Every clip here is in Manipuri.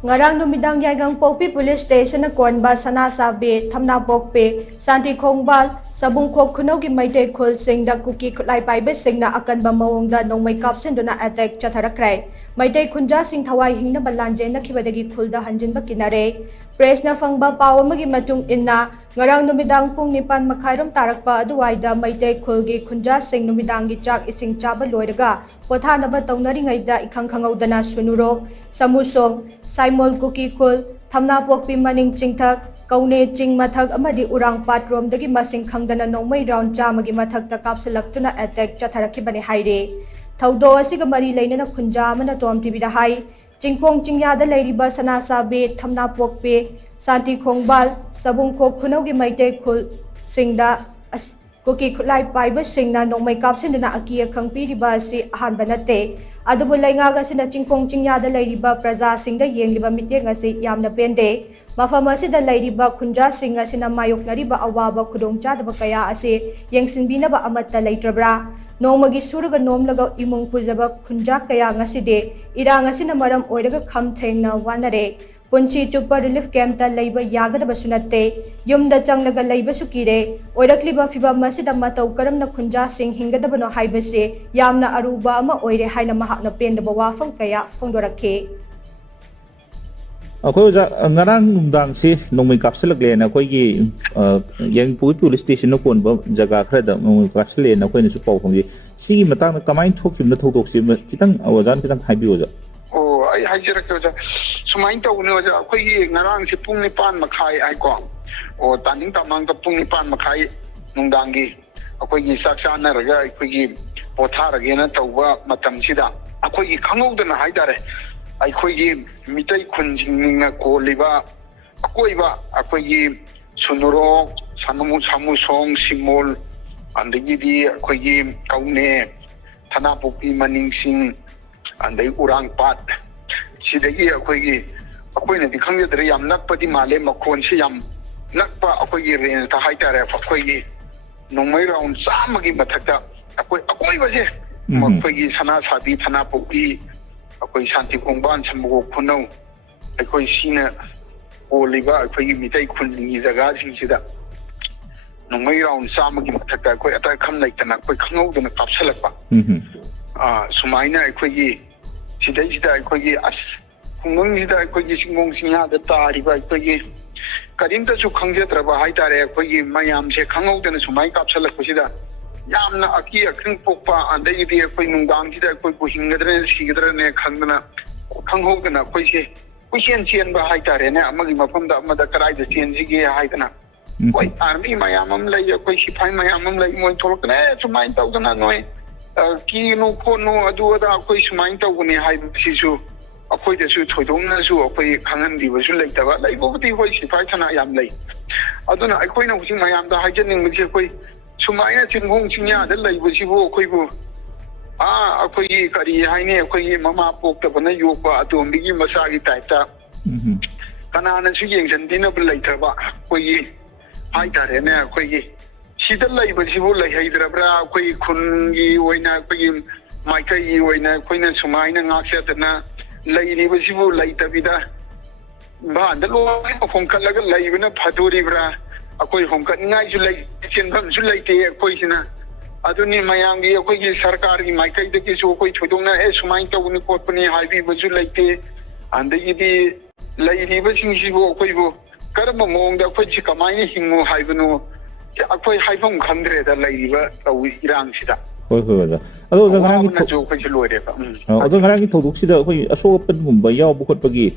Ngarang numidang Yaigang Pokpi Police Station na Konba Sana Sabi Thamna Pokpi Santi Khongbal Sabung Khok Khunogi Maitei Khul Singda Kuki Khutlai Paibe Singna Akan Ba Mawongda Nongmai Kapsin Duna Attack Chatharakrai Maitei Khunja Sing Thawai Hingna Balanje na Khibadagi Khulda Hanjinba Kinare Press na Fangba Paw Amagi Matung Inna Ngarang numidang Pung Nipan Makhairom Tarakpa Aduwaida Maitei Khulgi Khunja Sing numidangi Chak Ising Chaba Loiraga Pothanaba Tawnaringaida Ikhang Khangaudana Sunurok Samusong Saimol Kuki Kul Thamna Pokpi Maning Chingthak Kaune Ching Mathak Amadi Urang Patrom Dagi Masing Khangdana Nongmai Round Chamagi Mathak Ta Kapsalaktuna Attack Chatharakibani Haire Thaudo Asiga Mari Lainana Khunja Amana Tom Tibida Hai Chingpong Chingyada Lairiba Sana Sabi Thamna Pokpi Santi Khongbal Sabung Khok Khunogi Maitei Khul Singda Kuki Khutlai Paiba Singna Nongmai Kapsinduna Akia Khangpiriba Asi Ahanba Nate Adubu Laingaga Sina Chingpong Chingyada Lairiba Praja Singda Yengliba Miteng Asi Yamna Pende Mafam Asida Lairiba Khunja Singa Sina Mayoknariba Awaba Khudongchadaba Kaya Asi Yengsinbinaba Amatta Laitrabra Nongmagi Suraga Nomlaga Imung Puzaba Khunja Kaya Ngaside Irang Asina Maram Oiraga Khamthengna Wanare Punchi Chupa Relief Camp ta Laiba Yagadaba Sunate Yumda Changlaga Laiba Sukire Oirakliba Fiba Masida Matau Karamna Khunja Sing Hingadabano Haibase Yamna Aruba Ama Oire Haina Mahakna Pendaba Wafang Kaya Fongdorake Ako ngarang nungdang si nongmai kapsalakle na koigi yang police station no kon ba jaga khra nongmai kapsale na koi na su pau khongi si matang na kamai thoksim na thok si kitang awazan kitang haibi oja o ai haijira ke oja sumai ta uni oja koigi ngarang si pung nipan makhai ai ko o taning tamang ta pung nipan makhai nungdang gi akoigi saksa na raga koigi pothara ge na tawba matam sida akoigi khangudana haidare Aikoigi Mitai Kunjing Koliba Akoiba Akoigi Sunuro Samusong Simol and the Gidi Akoigi Kaune Tanapopi Maning Sing and the Urang Pat Sidegi Akoigi Akoina the Kanga Yam Nakpati Male Makon Siam Nakpa Akoigi Rains the Haitare Akoigi no may round Samagi Matata Akoi was it Makoigi Sana Sabi Tanapopi Akoi Santi Khongbal Sambo Khuno Akoi Sina Oliva Akoi Mitai Khunjingi Jaga Singsida Nongmai Round Samagi Mathaka Akoi Atar Kham Laitana Akoi Khangaudana Kapsalakpa Sumaina Akoi Sidai Sida Akoi As Khungmang Sida Akoi Singmong Singha da Tariba Akoi Karimta Su Khangjatraba Haitare Akoi Mayam Se Khangaudana Sumai Kapsalakpa Sida Yamna Aki Aking Popa and the idea of Nungdang Sida Koi Hingadran Sigadran Kangana Kanghogana Koisi Kushian Chien Bahaitare Amagi Mapanda Madakarai the Chienzigi Haitana Koi Army Mayamam Lay Koisi Pai Mayamam Lay Moy Tolkane to 9,000 Annoy Kino Kono Aduada Kois Minta Wuni Hai Sisu Akoi the Su Todona Su Akoi Kangan Division later like Bobati Koisi Paitana Yam Lay Aduna Akoina was in Mayam the Hijanic with Koi Sumaina Chingong Chinya, the Labusivo, Quibu. Akoi Kari Haine, Koi Mama Pok the Bana Yopa, Atombigi Masagi type. Kanana Suyings and dinner later, Koi Haitarena, Koi. She the Labusivo, like Hyderabra, Koi Kungi, Wena, Koi Maikai, Wena, Queen and Sumaina, Naxatana, Lady Busivo, later Vida. But the law of Honkalaga, Lavina, Paturibra. Akoi Honka Nai Zulai Chinbam Zulai Koisina Aduni Mayangi Akoi Sarkari Maikai the Kisu Koi Tudona Esmaita Unipopani Hivi Zulai and the Yidi Lady Basing Shivo Koivo Karamamong the Kochikamai Hingo Hivano Akoi Hivon Kandre the Lady Iran Sida. Although the Rangi Toduxida, a so open Mumbai Bukotpagi.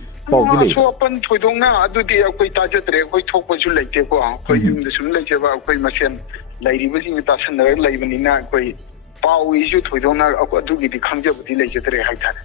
So open to Dona, do the Akoi Tajatre, Koi Topo Zulate, Koi the Sunlake, Koi Machine, Lady was in the Tassan, Lavenina, Koi Pau issue to Dona, Adugi, the Kanja, the Legendary Haitan.